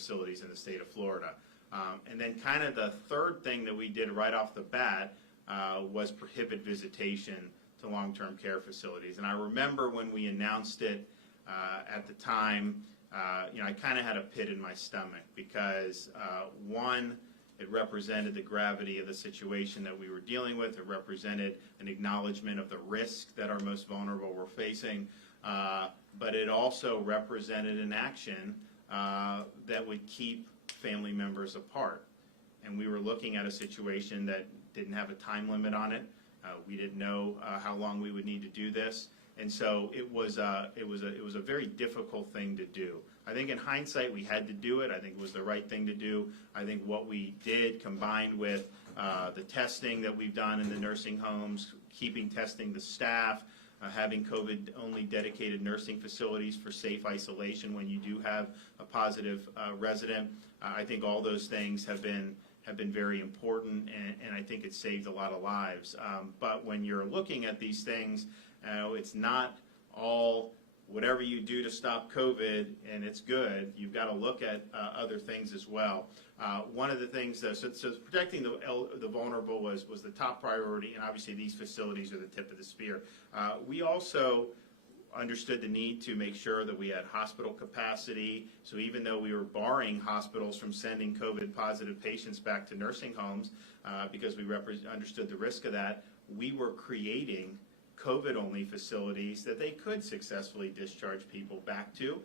facilities in the state of Florida. And then kind of the third thing that we did right off the bat was prohibit visitation to long-term care facilities. And I remember when we announced it at the time, I kind of had a pit in my stomach because, one, it represented the gravity of the situation that we were dealing with. It represented an acknowledgement of the risk that our most vulnerable were facing. But it also represented an action that would keep family members apart. And we were looking at a situation that didn't have a time limit on it. We didn't know how long we would need to do this. And so it was a very difficult thing to do. I think in hindsight we had to do it. I think it was the right thing to do. I think what we did, combined with the testing that we've done in the nursing homes, keeping testing the staff, having COVID-only dedicated nursing facilities for safe isolation when you do have a positive resident, I think all those things have been very important, and I think it saved a lot of lives. But when you're looking at these things, it's not all whatever you do to stop COVID and it's good. You've got to look at other things as well. One of the things, though, so protecting the vulnerable was the top priority, and obviously these facilities are the tip of the spear. We also understood the need to make sure that we had hospital capacity. So even though we were barring hospitals from sending COVID-positive patients back to nursing homes because we understood the risk of that, we were creating COVID-only facilities that they could successfully discharge people back to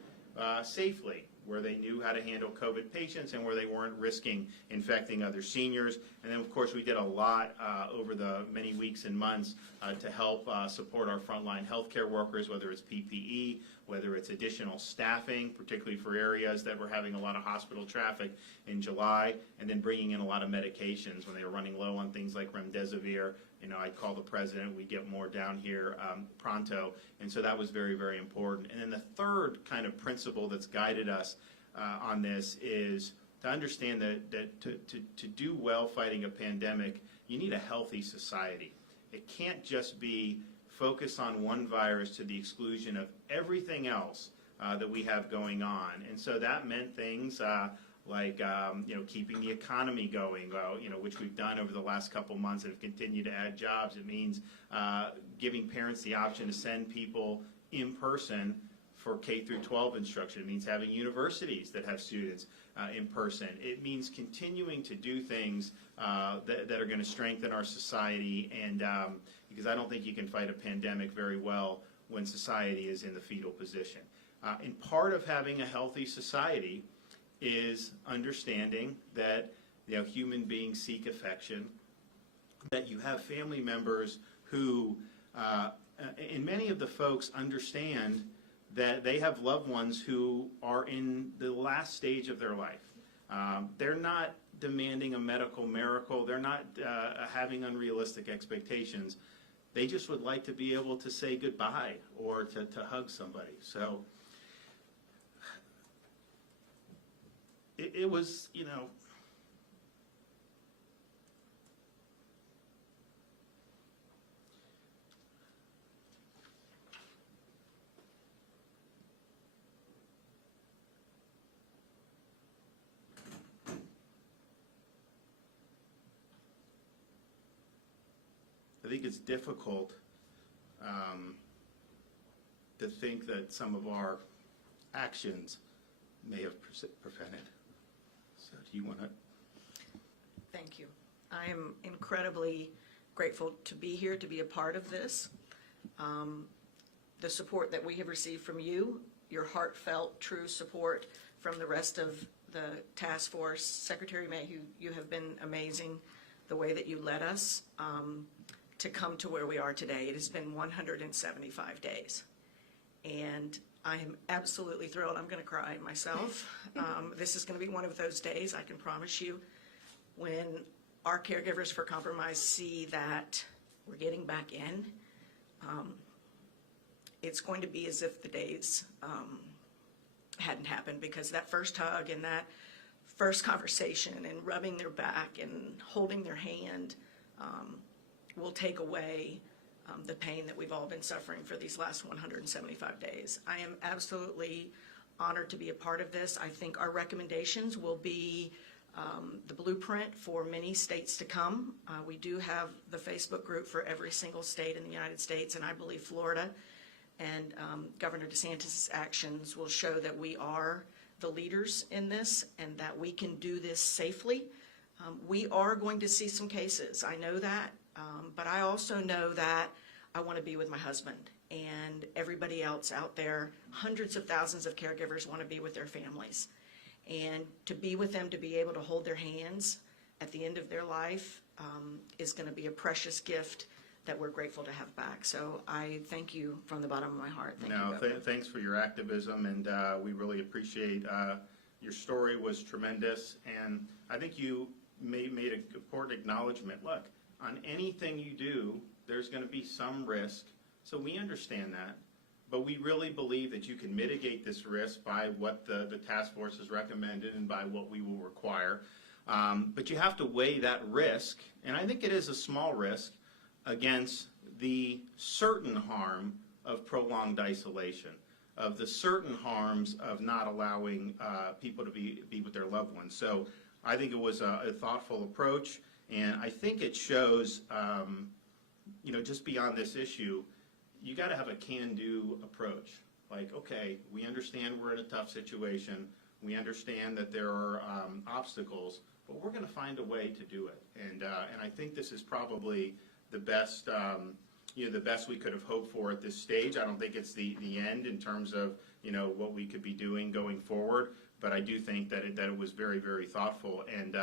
safely, where they knew how to handle COVID patients and where they weren't risking infecting other seniors. And then, of course, we did a lot over the many weeks and months to help support our frontline healthcare workers, whether it's PPE, whether it's additional staffing, particularly for areas that were having a lot of hospital traffic in July, and then bringing in a lot of medications when they were running low on things like remdesivir. I'd call the president, we'd get more down here pronto. And so that was very, very important. And then the third kind of principle that's guided us on this is to understand that to do well fighting a pandemic, you need a healthy society. It can't just be focus on one virus to the exclusion of everything else that we have going on. And so that meant things like keeping the economy going, which we've done over the last couple months and have continued to add jobs. It means giving parents the option to send people in person for K through 12 instruction. It means having universities that have students in person. It means continuing to do things that are going to strengthen our society, and because I don't think you can fight a pandemic very well when society is in the fetal position. And part of having a healthy society is understanding that human beings seek affection, that you have family members who, and many of the folks understand that they have loved ones who are in the last stage of their life. They're not demanding a medical miracle. They're not having unrealistic expectations. They just would like to be able to say goodbye or to hug somebody. So it was, I think it's difficult to think that some of our actions may have prevented. So do you want to? Thank you. I am incredibly grateful to be here, to be a part of this. The support that we have received from you, your heartfelt, true support from the rest of the task force. Secretary Mayhew, you have been amazing, the way that you led us to come to where we are today. It has been 175 days. And I am absolutely thrilled. I'm going to cry myself. This is going to be one of those days, I can promise you, when our caregivers for compromise see that we're getting back in. It's going to be as if the days hadn't happened, because that first hug and that first conversation and rubbing their back and holding their hand will take away the pain that we've all been suffering for these last 175 days. I am absolutely honored to be a part of this. I think our recommendations will be the blueprint for many states to come. We do have the Facebook group for every single state in the United States, and I believe Florida and Governor DeSantis' actions will show that we are the leaders in this and that we can do this safely. We are going to see some cases, I know that, but I also know that I want to be with my husband and everybody else out there. Hundreds of thousands of caregivers want to be with their families. And to be with them, to be able to hold their hands at the end of their life is going to be a precious gift that we're grateful to have back. So I thank you from the bottom of my heart. Thank you, Governor. Thanks for your activism, and we really appreciate your story was tremendous, and I think you made an important acknowledgement. Look, on anything you do, there's going to be some risk, so we understand that. But we really believe that you can mitigate this risk by what the task force has recommended and by what we will require. But you have to weigh that risk, and I think it is a small risk, against the certain harm of prolonged isolation, of the certain harms of not allowing people to be with their loved ones. So I think it was a thoughtful approach, and I think it shows, just beyond this issue, you got to have a can-do approach. Like, okay, we understand we're in a tough situation. We understand that there are obstacles, but we're going to find a way to do it. And I think this is probably the best, the best we could have hoped for at this stage. I don't think it's the end in terms of, what we could be doing going forward. But I do think that it was very, very thoughtful. And,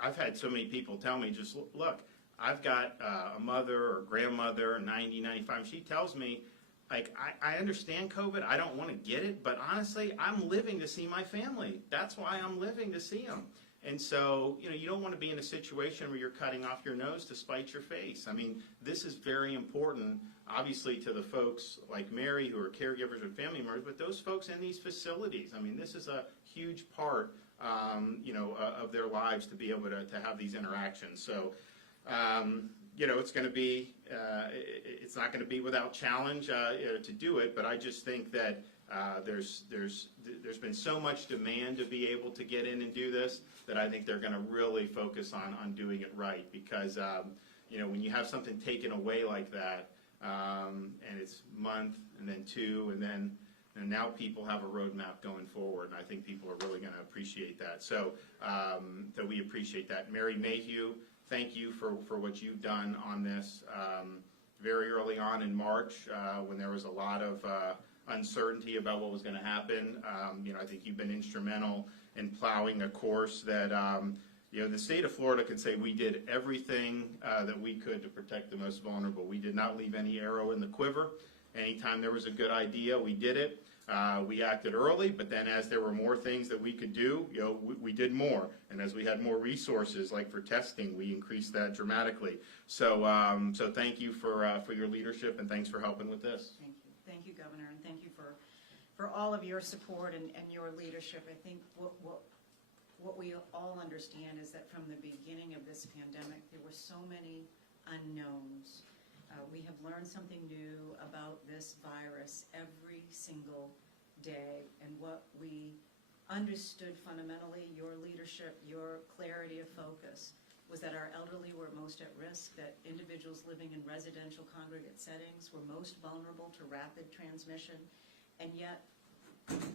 I've had so many people tell me, just look, I've got a mother or grandmother, 90, 95. She tells me, like, I understand COVID. I don't want to get it. But honestly, I'm living to see my family. That's why I'm living, to see them. And so, you don't want to be in a situation where you're cutting off your nose to spite your face. I mean, this is very important, obviously, to the folks like Mary who are caregivers and family members, but those folks in these facilities. I mean, this is a huge part, of their lives to be able to have these interactions. So, it's going to be, it's not going to be without challenge to do it, but I just think that there's been so much demand to be able to get in and do this that I think they're going to really focus on doing it right, because when you have something taken away like that, and it's month and then two and now people have a roadmap going forward, and I think people are really going to appreciate that. So we appreciate that. Mary Mayhew, thank you for what you've done on this. Very early on in March, when there was a lot of uncertainty about what was going to happen, I think you've been instrumental in plowing a course that, the state of Florida can say we did everything that we could to protect the most vulnerable. We did not leave any arrow in the quiver. Anytime there was a good idea, we did it. We acted early, but then as there were more things that we could do, we did more. And as we had more resources, like for testing, we increased that dramatically. So thank you for your leadership, and thanks for helping with this. Thank you. Thank you, Governor, and thank you for all of your support and your leadership. I think what we all understand is that from the beginning of this pandemic, there were so many unknowns. We have learned something new about this virus every single day, and what we understood fundamentally, your leadership, your clarity of focus, was that our elderly were most at risk, that individuals living in residential congregate settings were most vulnerable to rapid transmission, and yet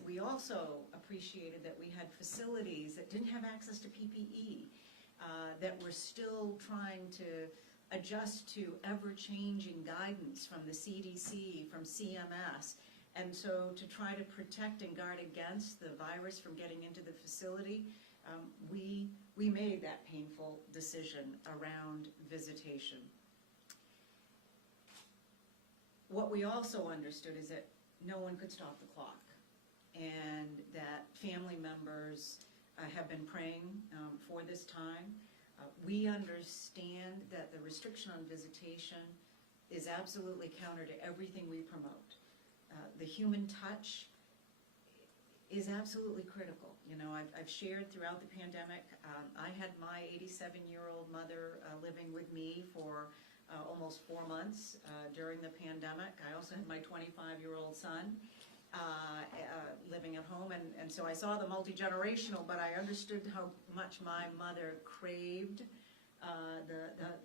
we also appreciated that we had facilities that didn't have access to PPE, that were still trying to adjust to ever-changing guidance from the CDC, from CMS, and so to try to protect and guard against the virus from getting into the facility, we made that painful decision around visitation. What we also understood is that no one could stop the clock, and that family members have been praying for this time. We understand that the restriction on visitation is absolutely counter to everything we promote. The human touch is absolutely critical. I've shared throughout the pandemic, I had my 87-year-old mother living with me for almost 4 months during the pandemic. I also had my 25-year-old son. living at home, and so I saw the multi-generational, but I understood how much my mother craved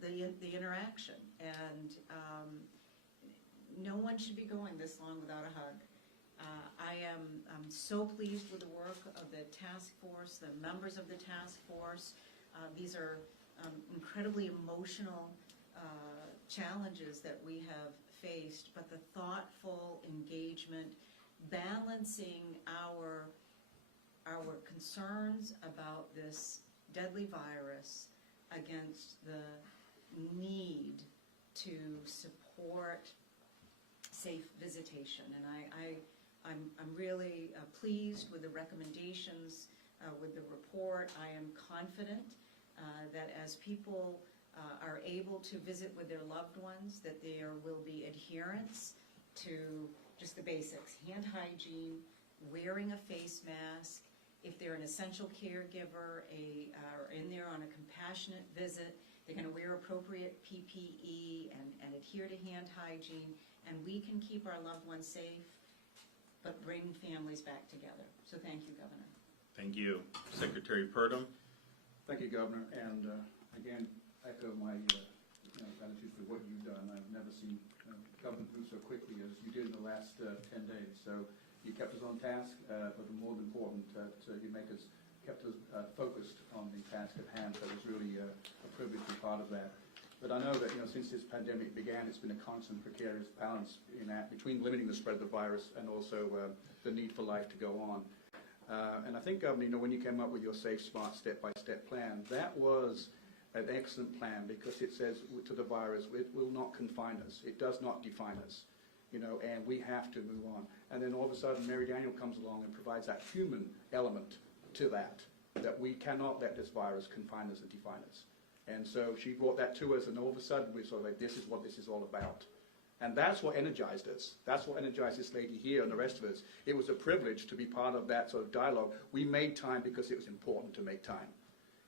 the interaction, and no one should be going this long without a hug. I'm so pleased with the work of the task force, the members of the task force. These are incredibly emotional challenges that we have faced, but the thoughtful engagement, balancing our concerns about this deadly virus against the need to support safe visitation. And I'm really pleased with the recommendations, with the report. I am confident that as people are able to visit with their loved ones, that there will be adherence to just the basics: hand hygiene, wearing a face mask. If they're an essential caregiver, or in there on a compassionate visit, they're going to wear appropriate PPE and adhere to hand hygiene, and we can keep our loved ones safe, but bring families back together. So thank you, Governor. Thank you. Secretary Purdom. Thank you, Governor, and again, echo my gratitude for what you've done. I've never seen government move so quickly as you did in the last 10 days. So you kept us on task, but more than important, you kept us focused on the task at hand. So it was really a privilege to be part of that. But I know that since this pandemic began, it's been a constant precarious balance between limiting the spread of the virus and also the need for life to go on. And I think, Governor, when you came up with your Safe, Smart, Step-by-Step plan, that was an excellent plan because it says to the virus, it will not confine us. It does not define us, and we have to move on. And then all of a sudden, Mary Daniel comes along and provides that human element to that we cannot let this virus confine us and define us. And so she brought that to us, and all of a sudden we sort of like, this is what this is all about. And that's what energized us. That's what energized this lady here and the rest of us. It was a privilege to be part of that sort of dialogue. We made time because it was important to make time.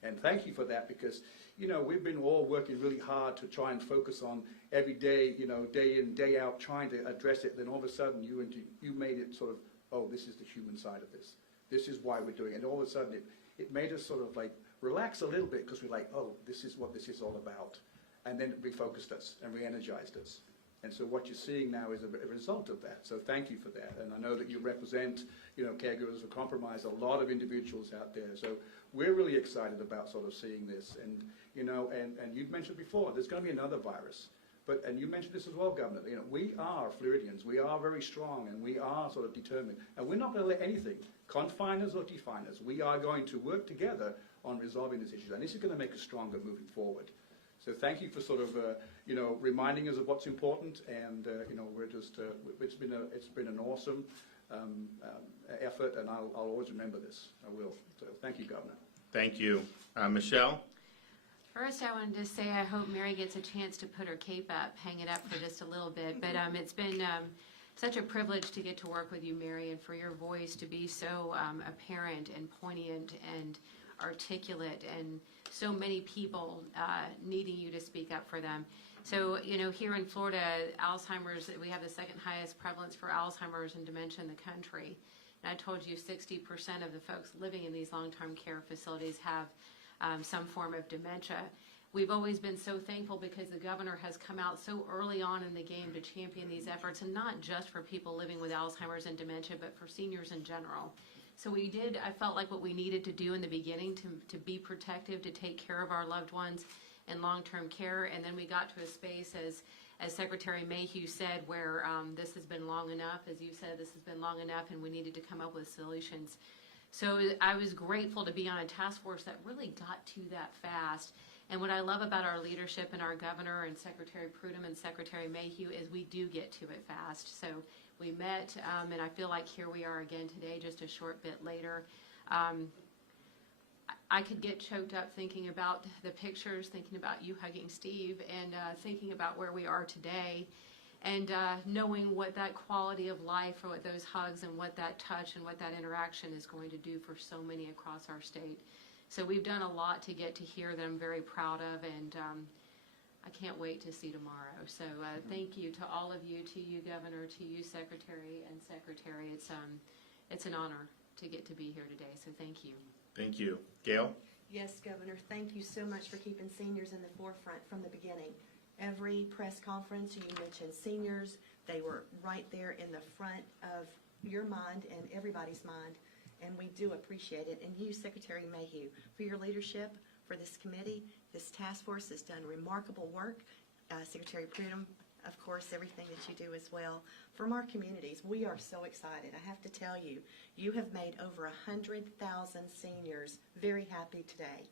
And thank you for that because, we've been all working really hard to try and focus on every day, day in, day out, trying to address it. Then all of a sudden you made it sort of, oh, this is the human side of this. This is why we're doing it. And all of a sudden it made us sort of like relax a little bit because we're like, oh, this is what this is all about. And then it refocused us and re-energized us. And so what you're seeing now is a result of that. So thank you for that. And I know that you represent, caregivers who compromise, a lot of individuals out there. So we're really excited about sort of seeing this. And, and you've mentioned before, there's going to be another virus. And you mentioned this as well, Governor. We are Floridians. We are very strong, and we are sort of determined. And we're not going to let anything confine us or define us. We are going to work together on resolving these issues. And this is going to make us stronger moving forward. So thank you for sort of, reminding us of what's important, and we're just, it's been an awesome effort, and I'll always remember this. I will. So thank you, Governor. Thank you. Michelle? First, I wanted to say I hope Mary gets a chance to put her cape up, hang it up for just a little bit. But it's been such a privilege to get to work with you, Mary, and for your voice to be so apparent and poignant and articulate, and so many people needing you to speak up for them. So, here in Florida, Alzheimer's, we have the second highest prevalence for Alzheimer's and dementia in the country. And I told you 60% of the folks living in these long-term care facilities have some form of dementia. We've always been so thankful because the governor has come out so early on in the game to champion these efforts, and not just for people living with Alzheimer's and dementia, but for seniors in general. So I felt like what we needed to do in the beginning to be protective, to take care of our loved ones in long-term care, and then we got to a space, as Secretary Mayhew said, where this has been long enough. As you said, this has been long enough, and we needed to come up with solutions. So I was grateful to be on a task force that really got to that fast. And what I love about our leadership and our governor and Secretary Prudhomme and Secretary Mayhew is we do get to it fast. So we met, and I feel like here we are again today, just a short bit later. I could get choked up thinking about the pictures, thinking about you hugging Steve, and thinking about where we are today, and knowing what that quality of life, or what those hugs and what that touch and what that interaction is going to do for so many across our state. So we've done a lot to get to here that I'm very proud of, and I can't wait to see tomorrow. So thank you to all of you, to you, Governor, to you, Secretary and Secretary. It's an honor to get to be here today, so thank you. Thank you. Gail? Yes, Governor, thank you so much for keeping seniors in the forefront from the beginning. Every press conference, you mentioned seniors. They were right there in the front of your mind and everybody's mind, and we do appreciate it. And you, Secretary Mayhew, for your leadership, for this committee. This task force has done remarkable work. Secretary Prudhomme, of course, everything that you do as well. From our communities, we are so excited. I have to tell you, you have made over 100,000 seniors very happy today.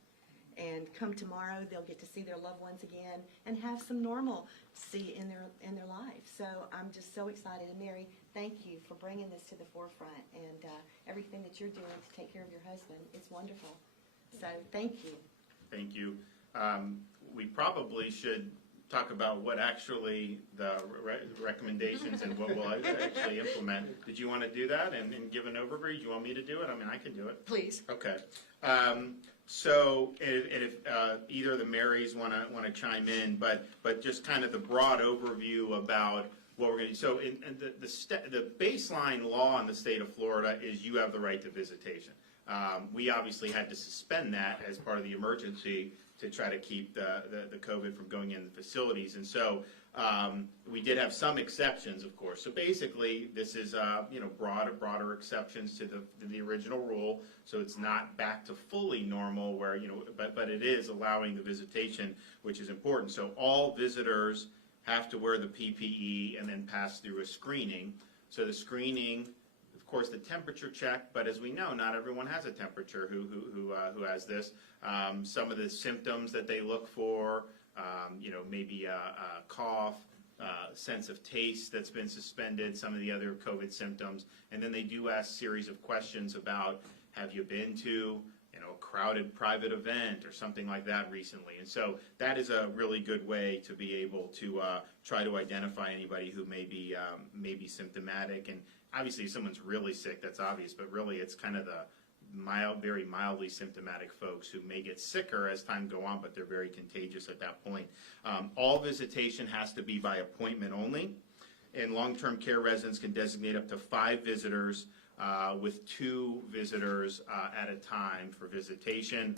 And come tomorrow, they'll get to see their loved ones again and have some normalcy in their life. So I'm just so excited. And Mary, thank you for bringing this to the forefront, and everything that you're doing to take care of your husband. It's wonderful. So thank you. Thank you. We probably should talk about what actually the recommendations and what we'll actually implement. Did you want to do that and give an overview? Do you want me to do it? I mean, I can do it. Please. Okay. So if either of the Marys want to chime in, but just kind of the broad overview about what we're going to do. So the baseline law in the state of Florida is you have the right to visitation. We obviously had to suspend that as part of the emergency to try to keep the COVID from going in the facilities. And so we did have some exceptions, of course. So basically, this is broader exceptions to the original rule. So it's not back to fully normal, where but it is allowing the visitation, which is important. So all visitors have to wear the PPE and then pass through a screening. So the screening, of course, the temperature check, but as we know, not everyone has a temperature who has this. Some of the symptoms that they look for, maybe a cough, sense of taste that's been suspended, some of the other COVID symptoms, and then they do ask a series of questions about, have you been to a crowded private event or something like that recently? And so that is a really good way to be able to try to identify anybody who may be symptomatic. And obviously, if someone's really sick, that's obvious, but really it's kind of the very mildly symptomatic folks who may get sicker as time go on, but they're very contagious at that point. All visitation has to be by appointment only, and long-term care residents can designate up to 5 visitors with 2 visitors at a time for visitation.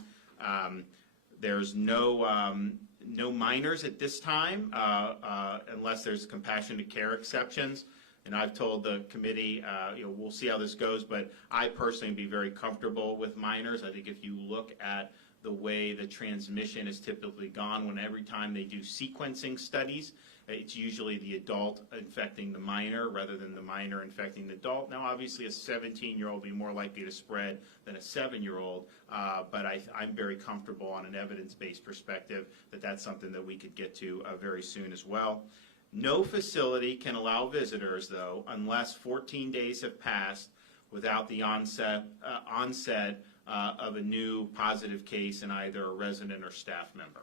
There's no minors at this time unless there's compassionate care exceptions. And I've told the committee, we'll see how this goes, but I personally would be very comfortable with minors. I think if you look at the way the transmission is typically gone, every time they do sequencing studies, it's usually the adult infecting the minor rather than the minor infecting the adult. Now, obviously, a 17-year-old will be more likely to spread than a 7-year-old, but I'm very comfortable on an evidence-based perspective that that's something that we could get to very soon as well. No facility can allow visitors, though, unless 14 days have passed without the onset of a new positive case in either a resident or staff member.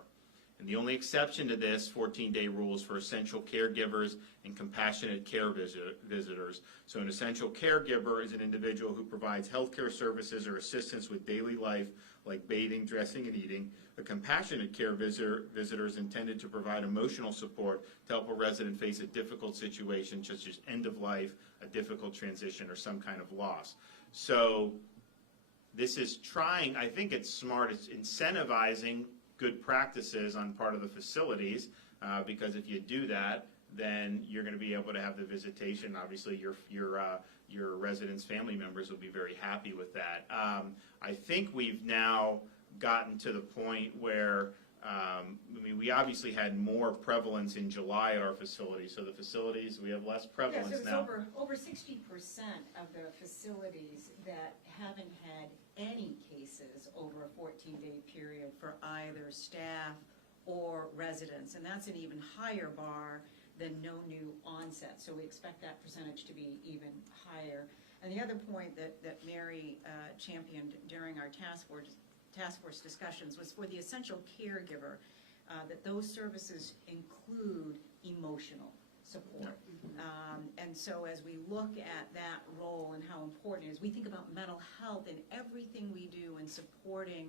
And the only exception to this 14-day rule is for essential caregivers and compassionate care visitors. So an essential caregiver is an individual who provides healthcare services or assistance with daily life, like bathing, dressing, and eating. A compassionate care visitor is intended to provide emotional support to help a resident face a difficult situation, such as end of life, a difficult transition, or some kind of loss. So this is trying, I think it's smart, it's incentivizing good practices on part of the facilities, because if you do that, then you're going to be able to have the visitation. Obviously, your residents' family members will be very happy with that. I think we've now gotten to the point where we obviously had more prevalence in July at our facilities. So the facilities, we have less prevalence yes, now. Over 60% of the facilities that haven't had any cases over a 14-day period for either staff or residents, and that's an even higher bar than no new onset. So we expect that percentage to be even higher. And the other point that Mary championed during our task force discussions was for the essential caregiver, that those services include emotional support. And so as we look at that role and how important it is, we think about mental health in everything we do in supporting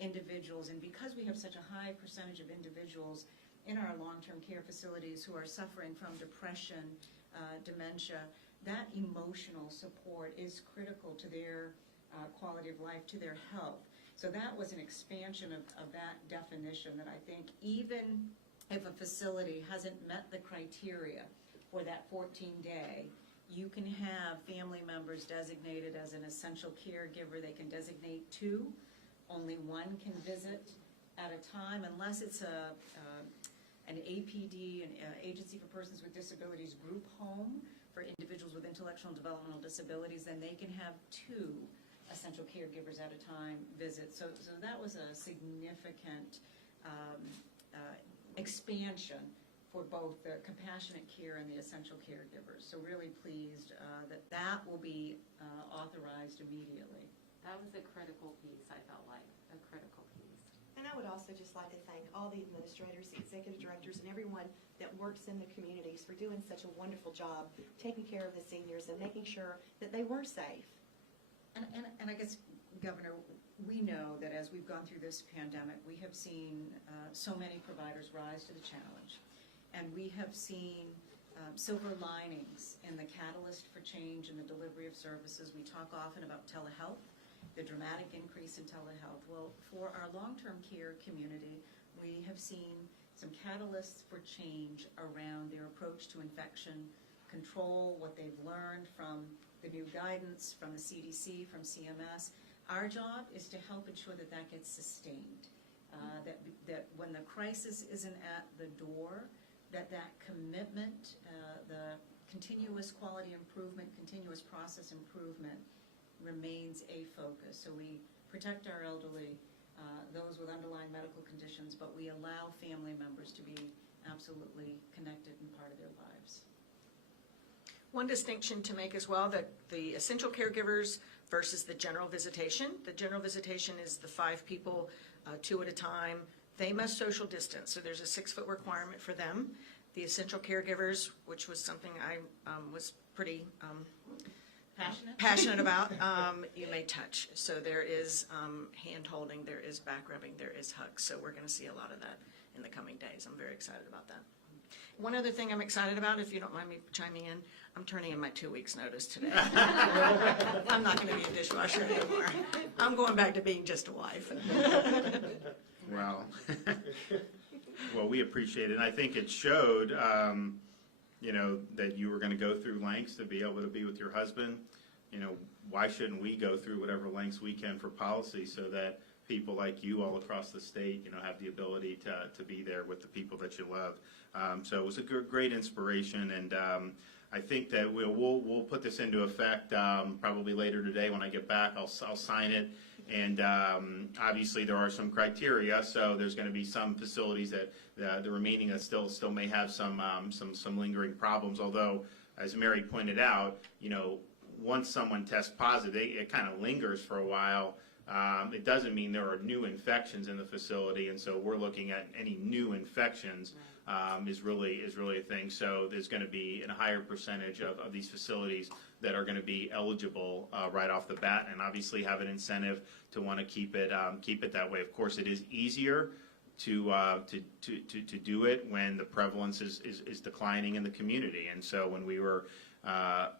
individuals. And because we have such a high percentage of individuals in our long-term care facilities who are suffering from depression, dementia, that emotional support is critical to their quality of life, to their health. So that was an expansion of that definition that I think even if a facility hasn't met the criteria for that 14-day, you can have family members designated as an essential caregiver. They can designate 2. Only 1 can visit at a time, unless it's an APD, an Agency for Persons with Disabilities group home for individuals with intellectual and developmental disabilities, then they can have 2 essential caregivers at a time visit. So that was a significant expansion for both the compassionate care and the essential caregivers. So really pleased that will be authorized immediately. That was a critical piece, I felt like, a critical piece. And I would also just like to thank all the administrators, the executive directors, and everyone that works in the communities for doing such a wonderful job, taking care of the seniors and making sure that they were safe. And I guess, Governor, we know that as we've gone through this pandemic, we have seen so many providers rise to the challenge. And we have seen silver linings in the catalyst for change in the delivery of services. We talk often about telehealth, the dramatic increase in telehealth. Well, for our long-term care community, we have seen some catalysts for change around their approach to infection control, what they've learned from the new guidance from the CDC, from CMS. Our job is to help ensure that that gets sustained, that when the crisis isn't at the door, that commitment, the continuous quality improvement, continuous process improvement remains a focus. So we protect our elderly, those with underlying medical conditions, but we allow family members to be absolutely connected and part of their lives. One distinction to make as well, that the essential caregivers versus the general visitation. The general visitation is the 5 people, 2 at a time. They must social distance, so there's a 6-foot requirement for them. The essential caregivers, which was something I was pretty passionate about, you may touch. So there is hand holding, there is back rubbing, there is hugs. So we're going to see a lot of that in the coming days. I'm very excited about that. One other thing I'm excited about, if you don't mind me chiming in, I'm turning in my 2 weeks notice today. I'm not going to be a dishwasher anymore. I'm going back to being just a wife. Well, well, we appreciate it. And I think it showed, you know, that you were going to go through lengths to be able to be with your husband. You know, why shouldn't we go through whatever lengths we can for policy so that people like you all across the state, you know, have the ability to be there with the people that you love. So it was a great inspiration, and I think that we'll put this into effect probably later today when I get back. I'll sign it, and obviously there are some criteria. So there's going to be some facilities that the remaining that still may have some lingering problems. Although, as Mary pointed out, you know, once someone tests positive, it kind of lingers for a while. It doesn't mean there are new infections in the facility, and so we're looking at any new infections is really a thing. So there's going to be a higher percentage of these facilities that are going to be eligible right off the bat, and obviously have an incentive to want to keep it that way. Of course, it is easier to do it when the prevalence is declining in the community, and so when we were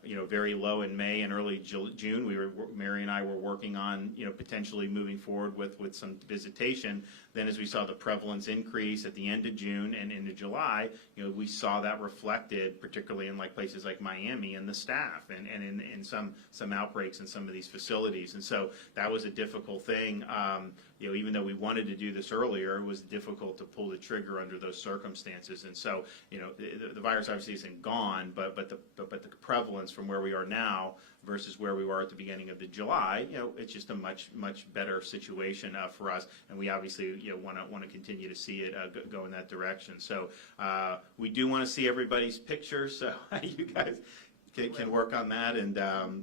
you know, very low in May and early June, Mary and I were working on, you know, potentially moving forward with some visitation. Then as we saw the prevalence increase at the end of June and into July, you know, we saw that reflected particularly in like places like Miami and the staff and in some outbreaks in some of these facilities. And so that was a difficult thing. You know, even though we wanted to do this earlier, it was difficult to pull the trigger under those circumstances. And so, you know, the virus obviously isn't gone, but the prevalence from where we are now versus where we were at the beginning of July, you know, it's just a much better situation for us, and we obviously, you know, want to continue to see it go in that direction. So we do want to see everybody's pictures, so you guys can work on that, and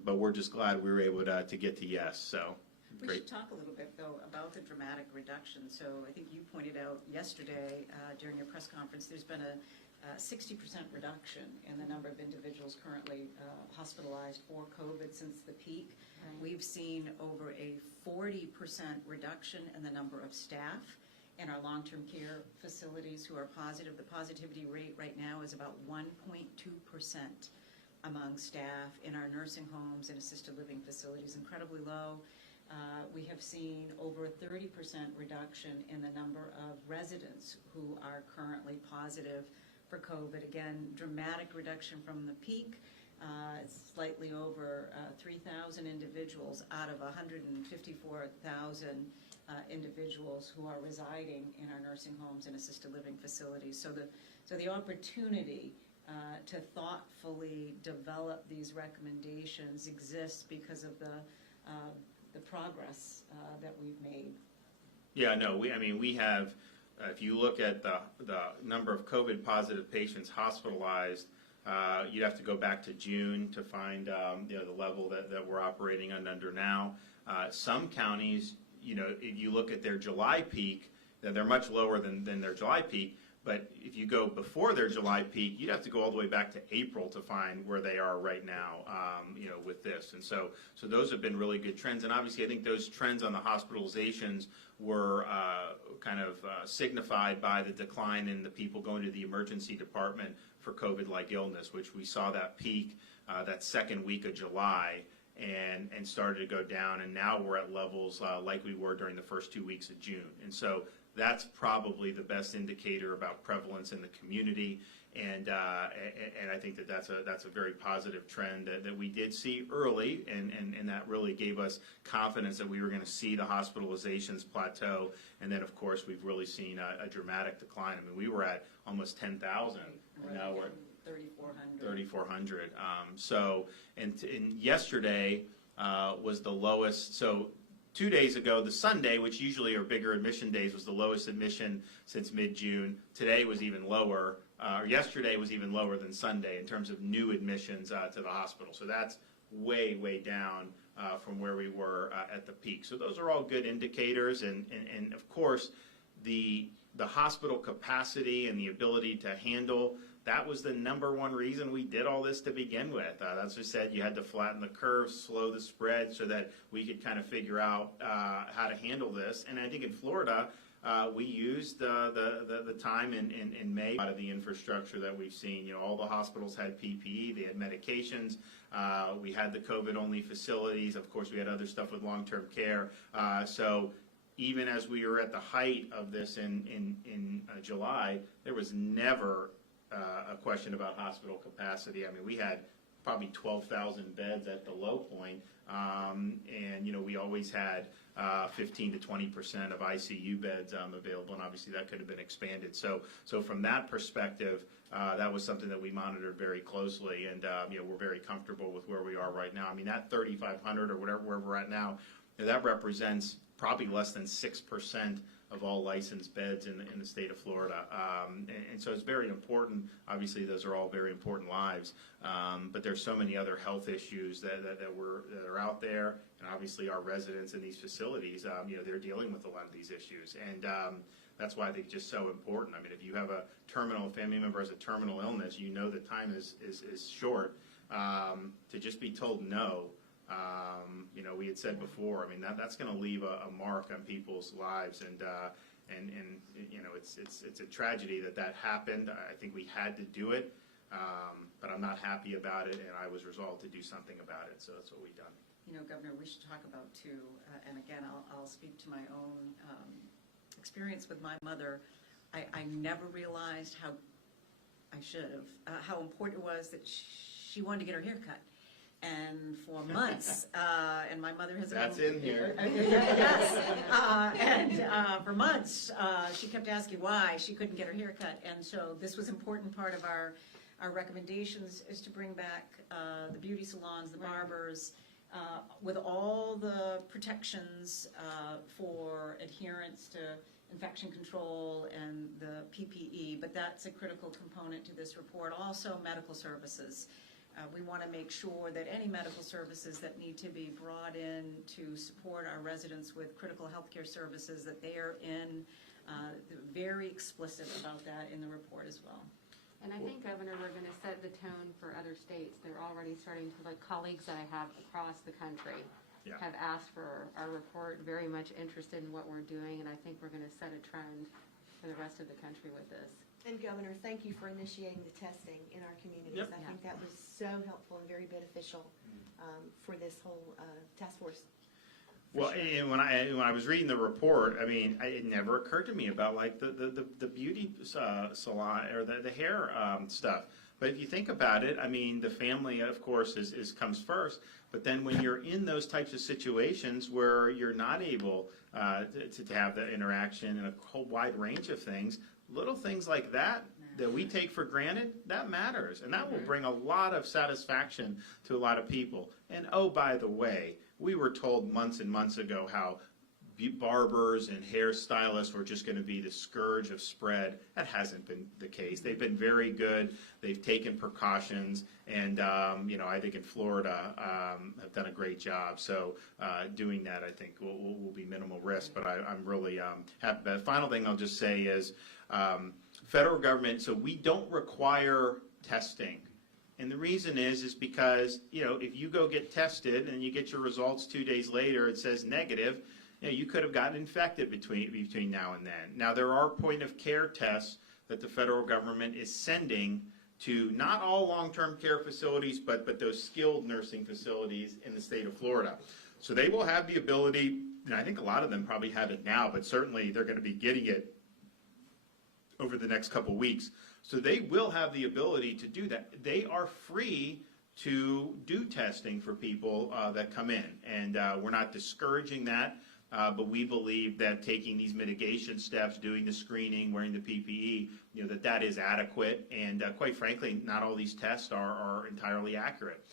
but we're just glad we were able to get to yes. So. We Great. should talk a little bit, though, about the dramatic reduction. So I think you pointed out yesterday during your press conference, there's been a 60% reduction in the number of individuals currently hospitalized for COVID since the peak. Right. We've seen over a 40% reduction in the number of staff in our long-term care facilities who are positive. The positivity rate right now is about 1.2% among staff in our nursing homes and assisted living facilities, incredibly low. We have seen over a 30% reduction in the number of residents who are currently positive for COVID. Again, dramatic reduction from the peak. It's slightly over 3,000 individuals out of 154,000 individuals who are residing in our nursing homes and assisted living facilities. So the opportunity to thoughtfully develop these recommendations exists because of the progress that we've made. Yeah, no, we have, if you look at the number of COVID positive patients hospitalized, you'd have to go back to June to find the level that we're operating under now. Some counties, if you look at their July peak, they're much lower than their July peak. But if you go before their July peak, you'd have to go all the way back to April to find where they are right now, with this. And so those have been really good trends. And obviously, I think those trends on the hospitalizations were kind of signified by the decline in the people going to the emergency department for COVID-like illness, which we saw that peak that second week of July and started to go down. And now we're at levels like we were during the first 2 weeks of June. And so that's probably the best indicator about prevalence in the community, and I think that's a very positive trend that we did see early, and that really gave us confidence that we were going to see the hospitalizations plateau, and then of course we've really seen a dramatic decline. I mean, we were at almost 10,000, and now we're at 3,400. So and yesterday was the lowest. So 2 days ago, the Sunday, which usually are bigger admission days, was the lowest admission since mid-June. Today was even lower, or yesterday was even lower than Sunday in terms of new admissions to the hospital. So that's way, way down from where we were at the peak. So those are all good indicators, and of course, the hospital capacity and the ability to handle, that was the number one reason we did all this to begin with. That's what I said, you had to flatten the curve, slow the spread so that we could kind of figure out how to handle this. And I think in Florida, we used the time in May out of the infrastructure that we've seen. All the hospitals had PPE, they had medications, we had the COVID-only facilities. Of course, we had other stuff with long-term care. So even as we were at the height of this in July, there was never a question about hospital capacity. I mean, we had probably 12,000 beds at the low point, and we always had 15 to 20% of ICU beds available, and obviously that could have been expanded. So from that perspective, that was something that we monitored very closely, and we're very comfortable with where we are right now. I mean, that 3,500 or whatever where we're at now, that represents probably less than 6% of all licensed beds in the state of Florida. And so it's very important. Obviously, those are all very important lives. But there's so many other health issues that are out there. And obviously, our residents in these facilities, they're dealing with a lot of these issues. And that's why I think it's just so important. I mean, if you have a family member has a terminal illness, the time is short. To just be told no, we had said before, I mean, that's going to leave a mark on people's lives, and it's a tragedy that happened. I think we had to do it, but I'm not happy about it, and I was resolved to do something about it, so that's what we've done. Governor, we should talk about too, and again, I'll speak to my own experience with my mother. I never realized how I should have, how important it was that she wanted to get her hair cut. And for months, and my mother has That's in here. Yes. And for months, she kept asking why she couldn't get her hair cut. And so this was an important part of our recommendations, is to bring back the beauty salons, the barbers, with all the protections for adherence to infection control and the PPE. But that's a critical component to this report. Also, medical services. We want to make sure that any medical services that need to be brought in to support our residents with critical healthcare services, that they are in, very explicit about that in the report as well. And I think, Governor, we're going to set the tone for other states. They're already starting to, like colleagues that I have across the country, Yeah. have asked for our report, very much interested in what we're doing, and I think we're going to set a trend for the rest of the country with this. And Governor, thank you for initiating the testing in our communities. Yep. I think that was so helpful and very beneficial for this whole task force. Well, and when I was reading the report, I mean, it never occurred to me about like the beauty salon or the hair stuff. But if you think about it, I mean, the family, of course, is comes first. But then when you're in those types of situations where you're not able to have that interaction and a whole wide range of things, little things like that we take for granted, that matters. And that will bring a lot of satisfaction to a lot of people. And oh, by the way, we were told months and months ago how barbers and hairstylists were just going to be the scourge of spread. That hasn't been the case. They've been very good. They've taken precautions, and I think in Florida have done a great job. So doing that, I think, will be minimal risk. But I'm really happy. The final thing I'll just say is federal government. So we don't require testing. And the reason is because, if you go get tested and you get your results 2 days later, it says negative, you could have gotten infected between now and then. Now, there are point-of-care tests that the federal government is sending to not all long-term care facilities, but those skilled nursing facilities in the state of Florida. So they will have the ability, and I think a lot of them probably have it now, but certainly they're going to be getting it over the next couple weeks. So they will have the ability to do that. They are free to do testing for people that come in, and we're not discouraging that, but we believe that taking these mitigation steps, doing the screening, wearing the PPE, that is adequate, and quite frankly, not all these tests are entirely accurate.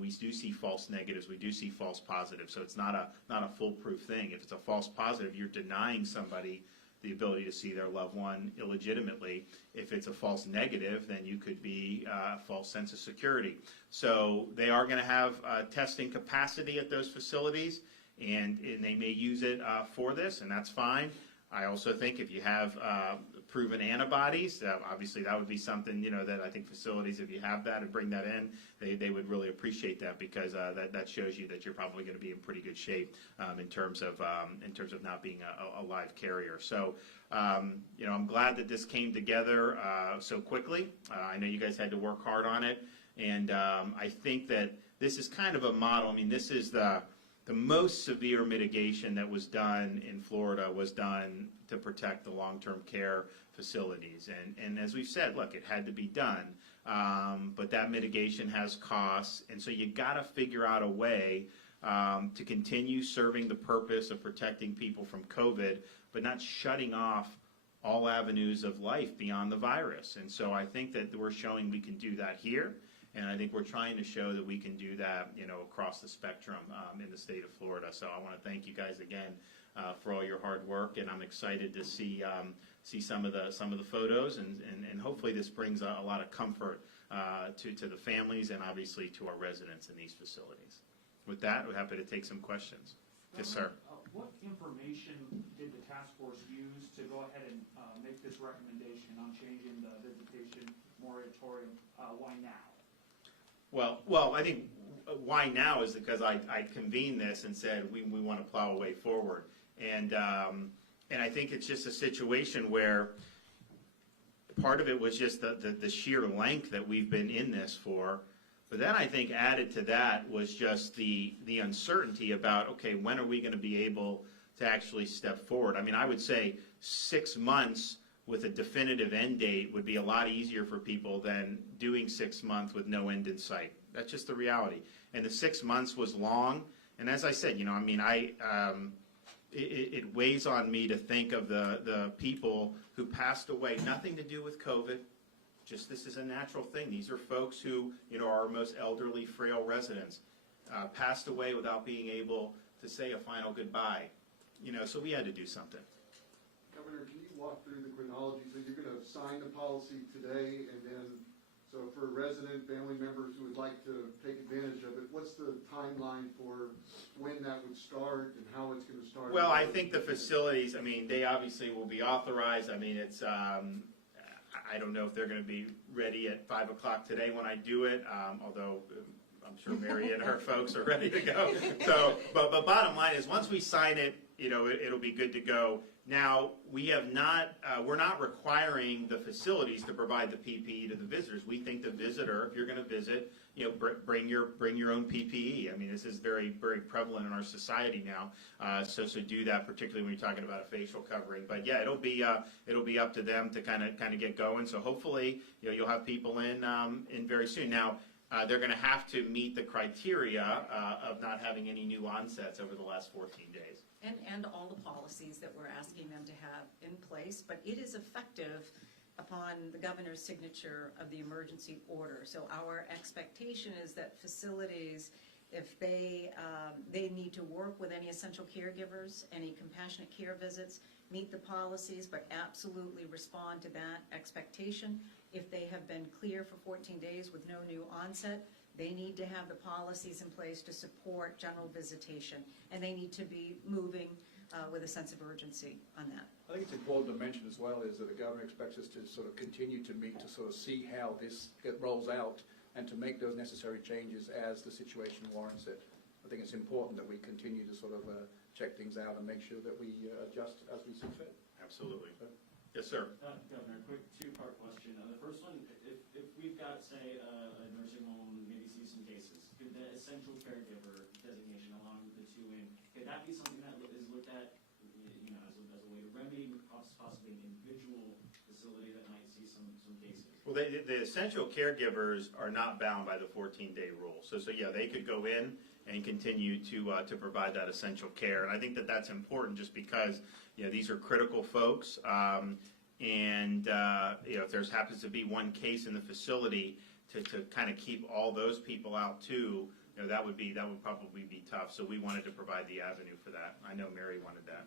We do see false negatives, we do see false positives, so it's not a foolproof thing. If it's a false positive, you're denying somebody the ability to see their loved one illegitimately. If it's a false negative, then you could be a false sense of security. So they are going to have testing capacity at those facilities, and they may use it for this, and that's fine. I also think if you have proven antibodies, obviously that would be something, that I think facilities, if you have that and bring that in, they would really appreciate that, because that shows you that you're probably going to be in pretty good shape in terms of not being a live carrier. So, I'm glad that this came together so quickly. I know you guys had to work hard on it, and I think that this is kind of a model. I mean, this is the most severe mitigation that was done in Florida was done to protect the long-term care facilities. And as we've said, look, it had to be done, but that mitigation has costs, and so you got to figure out a way to continue serving the purpose of protecting people from COVID, but not shutting off all avenues of life beyond the virus. And so I think that we're showing we can do that here. And I think we're trying to show that we can do that, across the spectrum in the state of Florida. So I want to thank you guys again for all your hard work, and I'm excited to see some of the photos, and hopefully this brings a lot of comfort to the families and obviously to our residents in these facilities. With that, we're happy to take some questions. Yes, sir. What information did the task force use to go ahead and make this recommendation on changing the visitation moratorium? Why now? Well, I think why now is because I convened this and said we want to plow a way forward, and I think it's just a situation where part of it was just the sheer length that we've been in this for, but then I think added to that was just the uncertainty about, okay, when are we going to be able to actually step forward? I mean, I would say 6 months with a definitive end date would be a lot easier for people than doing 6 months with no end in sight. That's just the reality. And the 6 months was long. And as I said, it weighs on me to think of the people who passed away, nothing to do with COVID. Just this is a natural thing. These are folks who, are our most elderly, frail residents, passed away without being able to say a final goodbye. So we had to do something. Governor, can you walk through the chronology? So you're going to sign the policy today, and then, so for resident family members who would like to take advantage of it, what's the timeline for when that would start and how it's going to start? Well, I think the facilities, they obviously will be authorized. It's, I don't know if they're going to be ready at 5 o'clock today when I do it, although I'm sure Mary and her folks are ready to go. So, but bottom line is, once we sign it, it'll be good to go. Now, we're not requiring the facilities to provide the PPE to the visitors. We think the visitor, if you're going to visit, bring your own PPE. I mean, this is very, very prevalent in our society now. So do that, particularly when you're talking about a facial covering. But yeah, it'll be up to them to kind of get going. So hopefully, you'll have people in very soon. Now, they're going to have to meet the criteria of not having any new onsets over the last 14 days. And all the policies that we're asking them to have in place, but it is effective upon the governor's signature of the emergency order. So our expectation is that facilities, if they need to work with any essential caregivers, any compassionate care visits, meet the policies, but absolutely respond to that expectation. If they have been clear for 14 days with no new onset, they need to have the policies in place to support general visitation, and they need to be moving with a sense of urgency on that. I think it's important to mention as well is that the governor expects us to sort of continue to meet to sort of see how this rolls out and to make those necessary changes as the situation warrants it. I think it's important that we continue to sort of check things out and make sure that we adjust as we see fit. Absolutely. Yes, sir. Governor, quick two-part question. The first one, if we've got, say, a nursing home, maybe see some cases, could the essential caregiver designation along the two in, could that be something that is looked at, as a way to remedy possibly an individual facility that might see some cases? Well, the essential caregivers are not bound by the 14-day rule. So yeah, they could go in and continue to provide that essential care. And I think that that's important just because, these are critical folks. If there happens to be one case in the facility to kind of keep all those people out too, that would probably be tough. So we wanted to provide the avenue for that. I know Mary wanted that.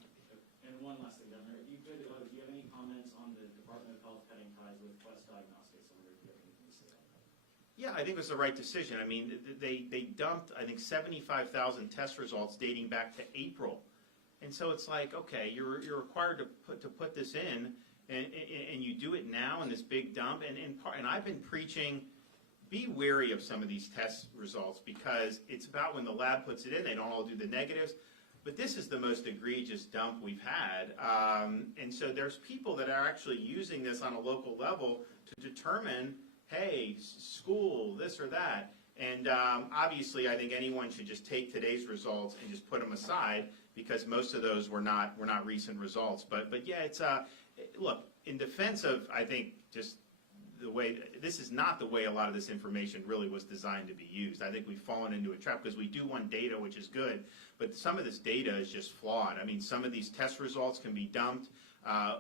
And one last thing, Governor, if you could, do you have any comments on the Department of Health cutting ties with Quest Diagnostics? I wonder if you have anything to say about that. Yeah, I think it was the right decision. I mean, they dumped, I think, 75,000 test results dating back to April. And so it's like, okay, you're required to put this in, and you do it now in this big dump. And I've been preaching, be wary of some of these test results because it's about when the lab puts it in, they don't all do the negatives. But this is the most egregious dump we've had. And so there's people that are actually using this on a local level to determine, hey, school, this or that. And obviously, I think anyone should just take today's results and just put them aside because most of those were not recent results. But yeah, it's look, in defense of, I think, just the way, this is not the way a lot of this information really was designed to be used. I think we've fallen into a trap because we do want data, which is good, but some of this data is just flawed. I mean, some of these test results can be dumped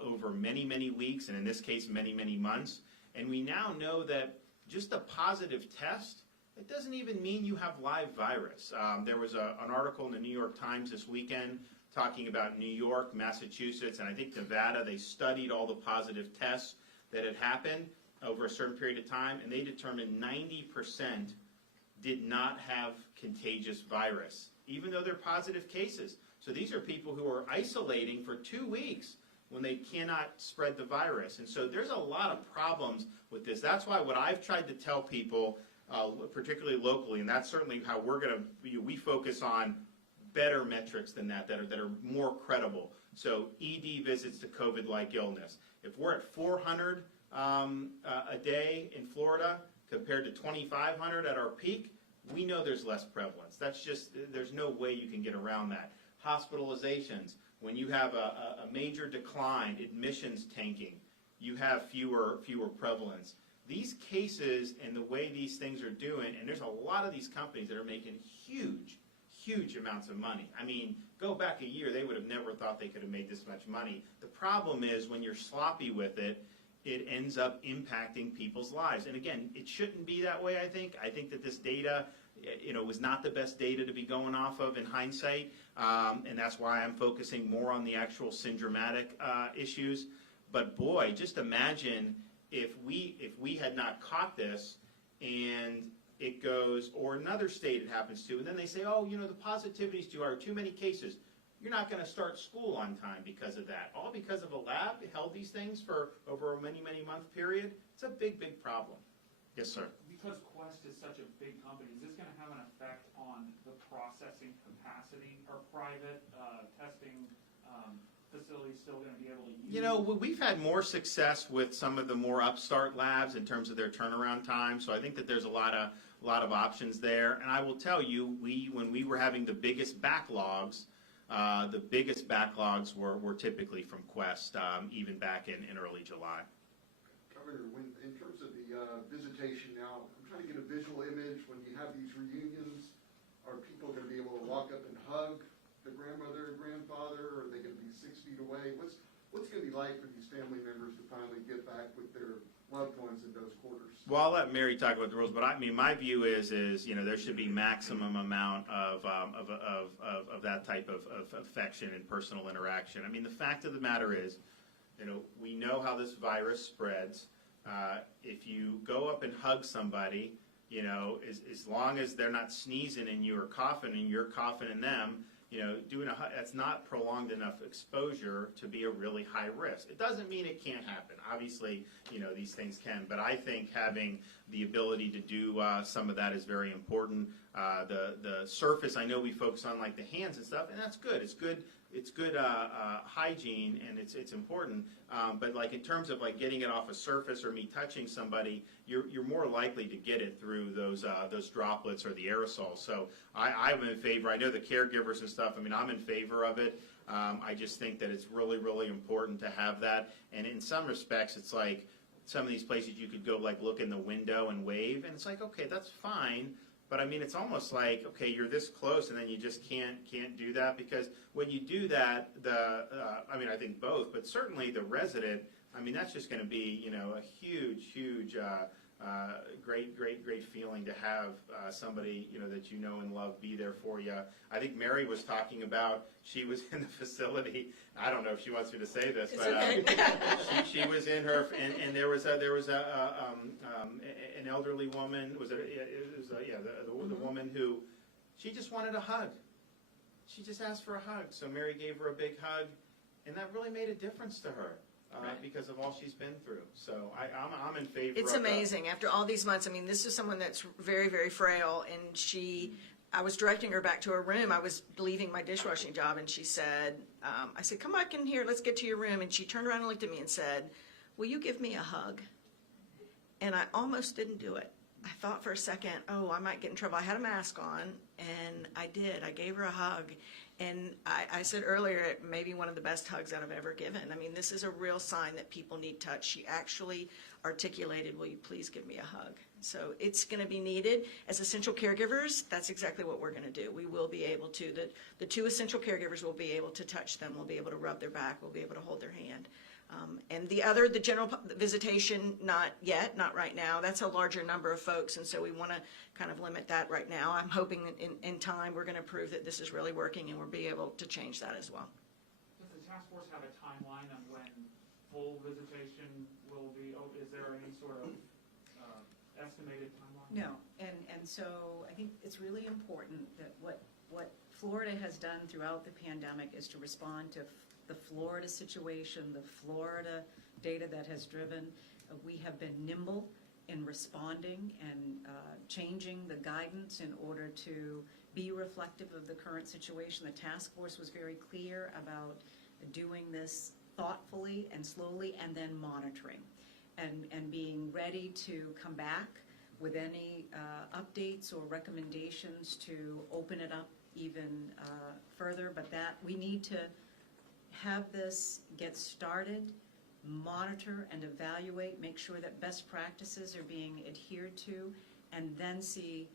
over many, many weeks, and in this case, many, many months. And we now know that just a positive test, it doesn't even mean you have live virus. There was an article in the New York Times this weekend talking about New York, Massachusetts, and I think Nevada. They studied all the positive tests that had happened over a certain period of time, and they determined 90% did not have contagious virus, even though they're positive cases. So these are people who are isolating for 2 weeks when they cannot spread the virus. And so there's a lot of problems with this. That's why what I've tried to tell people, particularly locally, and that's certainly how we focus on better metrics than that are more credible. So ED visits to COVID-like illness. If we're at 400 a day in Florida compared to 2,500 at our peak, we know there's less prevalence. That's just, there's no way you can get around that. Hospitalizations, when you have a major decline, admissions tanking, you have fewer prevalence. These cases and the way these things are doing, and there's a lot of these companies that are making huge amounts of money. I mean, go back a year, they would have never thought they could have made this much money. The problem is when you're sloppy with it, it ends up impacting people's lives. And again, it shouldn't be that way, I think. I think that this data, was not the best data to be going off of in hindsight, and that's why I'm focusing more on the actual syndromatic issues. But boy, just imagine if we had not caught this and it goes, or another state it happens to, and then they say, oh, the positivity's too many cases. You're not going to start school on time because of that. All because of a lab held these things for over a many month period. It's a big problem. Yes, sir. Because Quest is such a big company, is this gonna have an effect on the processing capacity? Are private, testing, facilities still gonna be able to use? You know, we've had more success with some of the more upstart labs in terms of their turnaround time, so I think that there's a lot of options there. And I will tell you, when we were having the biggest backlogs were typically from Quest, even back in early July. Governor, in terms of the visitation now, I'm trying to get a visual image. When you have these reunions, are people going to be able to walk up and hug the grandmother and grandfather, or are they going to be 6 feet away? What's it going to be like for these family members to finally get back with their loved ones in those quarters? Well, I'll let Mary talk about the rules, but I mean, my view is you know, there should be maximum amount of that type of affection and personal interaction. I mean, the fact of the matter is, you know, we know how this virus spreads. If you go up and hug somebody, you know, as long as they're not sneezing and you or coughing and you're coughing in them, you know, that's not prolonged enough exposure to be a really high risk. It doesn't mean it can't happen. Obviously, you know, these things can, but I think having the ability to do some of that is very important. The surface, I know we focus on like the hands and stuff, and that's good. It's good. It's good hygiene, and it's important. But like in terms of like getting it off a surface or me touching somebody, you're more likely to get it through those droplets or the aerosols. So I'm in favor. I know the caregivers and stuff. I mean, I'm in favor of it. I just think that it's really, really important to have that. And in some respects, it's like some of these places you could go like look in the window and wave, and it's like, okay, that's fine. But I mean, it's almost like, okay, you're this close, and then you just can't do that, because when you do that, I mean, I think both, but certainly the resident, I mean, that's just going to be, you know, a huge, great feeling to have somebody, you know, that you know and love be there for you. I think Mary was talking about, she was in the facility. I don't know if she wants me to say this, but she was in her, and there was an elderly woman. The woman who, she just wanted a hug. She just asked for a hug. So Mary gave her a big hug, and that really made a difference to her. Because of all she's been through. So I'm in favor It's of amazing. After all these months, I mean, this is someone that's very, very frail, and I was directing her back to her room. I was leaving my dishwashing job, and she said, I said, come back in here, let's get to your room. And she turned around and looked at me and said, will you give me a hug? And I almost didn't do it. I thought for a second, oh, I might get in trouble. I had a mask on, and I did. I gave her a hug. And I said earlier, it may be one of the best hugs that I've ever given. I mean, this is a real sign that people need touch. She actually articulated, will you please give me a hug? So it's going to be needed. As essential caregivers, that's exactly what we're going to do. We will be able to, the two essential caregivers will be able to touch them. We'll be able to rub their back. We'll be able to hold their hand. And the general visitation, not yet, not right now. That's a larger number of folks, and so we want to kind of limit that right now. I'm hoping that in time we're going to prove that this is really working, and we'll be able to change that as well. Does the task force have a timeline on when full visitation will be, is there any sort of estimated timeline? No, and so I think it's really important that what Florida has done throughout the pandemic is to respond to the Florida situation, the Florida data that has driven. We have been nimble in responding and changing the guidance in order to be reflective of the current situation. The task force was very clear about doing this thoughtfully and slowly, and then monitoring and being ready to come back with any updates or recommendations to open it up even further. But that we need to have this get started, monitor and evaluate, make sure that best practices are being adhered to, and then see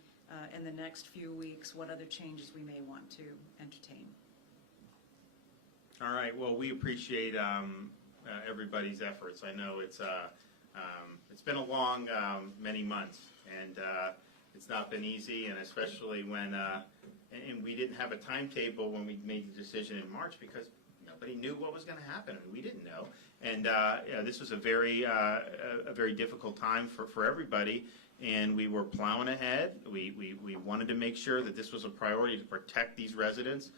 in the next few weeks what other changes we may want to entertain. All right. Well, we appreciate everybody's efforts. I know it's been a long many months, and it's not been easy, and especially when and we didn't have a timetable when we made the decision in March, because nobody knew what was going to happen, and we didn't know. And this was a very difficult time for everybody, and we were plowing ahead. We wanted to make sure that this was a priority to protect these residents.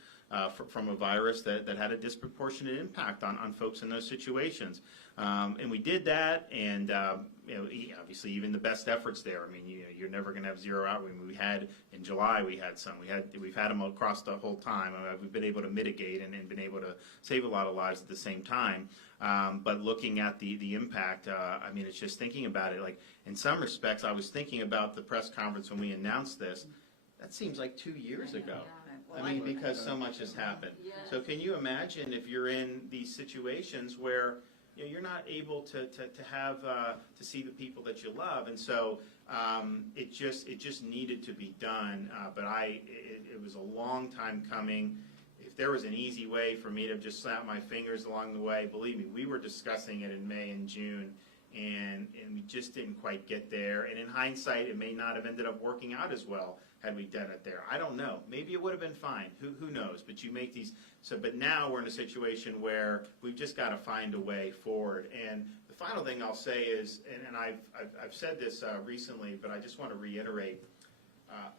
from a virus that had a disproportionate impact on folks in those situations. And we did that, and obviously even the best efforts there. I mean, you're never going to have zero out. We had in July, we had some. We've had them across the whole time. We've been able to mitigate and been able to save a lot of lives at the same time. But looking at the impact, I mean, it's just thinking about it. Like in some respects, I was thinking about the press conference when we announced this. That seems like 2 years ago. Well, I mean, because so much has happened. So can you imagine if you're in these situations where you're not able to have to see the people that you love, and so it just needed to be done. But it was a long time coming. If there was an easy way for me to just snap my fingers along the way, believe me, we were discussing it in May and June, and we just didn't quite get there. And in hindsight, it may not have ended up working out as well had we done it there. I don't know. Maybe it would have been fine. Who knows? But you make these. But now we're in a situation where we've just got to find a way forward. And the final thing I'll say is, and I've said this recently, but I just want to reiterate,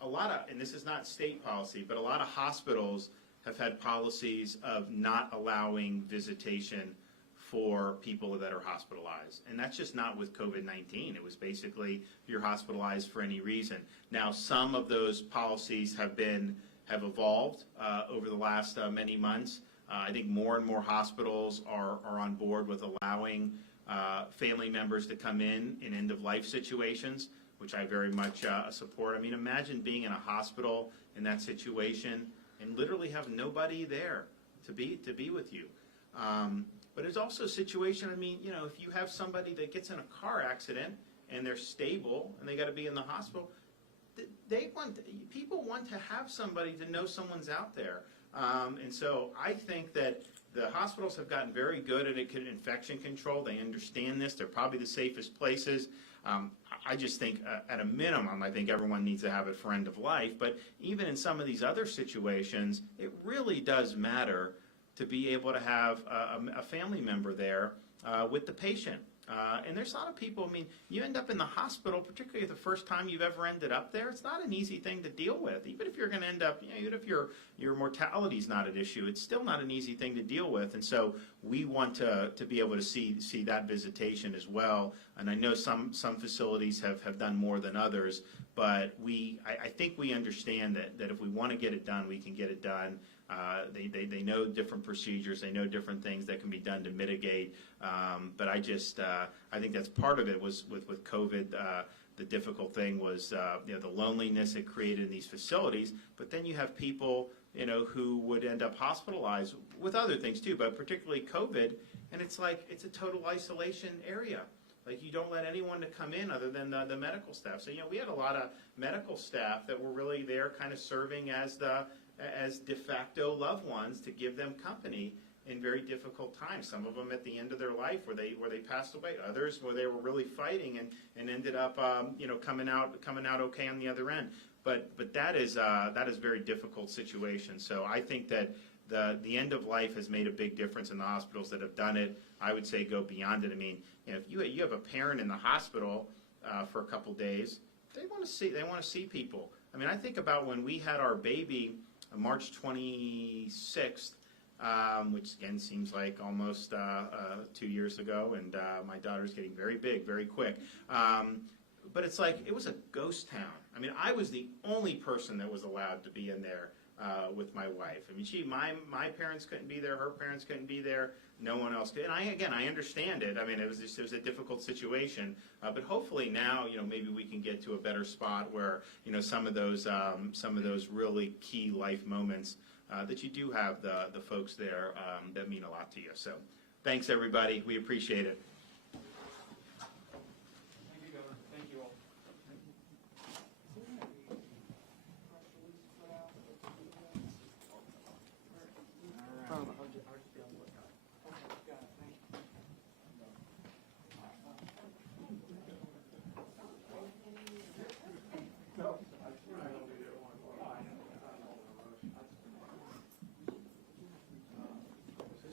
and this is not state policy, but a lot of hospitals have had policies of not allowing visitation for people that are hospitalized. And that's just not with COVID-19. It was basically if you're hospitalized for any reason. Now, some of those policies have evolved over the last many months. I think more and more hospitals are on board with allowing family members to come in end-of-life situations, which I very much support. I mean, imagine being in a hospital in that situation and literally have nobody there to be with you. But there's also a situation, I mean, if you have somebody that gets in a car accident and they're stable and they got to be in the hospital, people want to have somebody to know someone's out there. And so I think that the hospitals have gotten very good at infection control. They understand this. They're probably the safest places. I just think at a minimum, I think everyone needs to have it for end of life. But even in some of these other situations, it really does matter to be able to have a family member there with the patient. And there's a lot of people, I mean, you end up in the hospital, particularly the first time you've ever ended up there, it's not an easy thing to deal with. Even if you're going to end up, even if your mortality is not an issue, it's still not an easy thing to deal with. And so we want to be able to see that visitation as well. And I know some facilities have done more than others, but I think we understand that if we want to get it done, we can get it done. They know different procedures, they know different things that can be done to mitigate. But I think that's part of it was with COVID. The difficult thing was the loneliness it created in these facilities. But then you have people who would end up hospitalized with other things too, but particularly COVID. And it's like it's a total isolation area. Like you don't let anyone to come in other than the medical staff. So we had a lot of medical staff that were really there, kind of serving as de facto loved ones to give them company in very difficult times. Some of them at the end of their life where they passed away. Others where they were really fighting and ended up coming out okay on the other end. But that is a very difficult situation. So I think that the end of life has made a big difference in the hospitals that have done it. I would say go beyond it. I mean, if you have a parent in the hospital for a couple days, they want to see people. I mean, I think about when we had our baby March 26th, which again seems like almost 2 years ago, and my daughter's getting very big, very quick. But it's like it was a ghost town. I mean, I was the only person that was allowed to be in there with my wife. I mean, my parents couldn't be there, her parents couldn't be there, no one else could. And I understand it. I mean, it was a difficult situation. But hopefully now, maybe we can get to a better spot where, some of those really key life moments that you do have the folks there that mean a lot to you. So thanks, everybody. We appreciate it.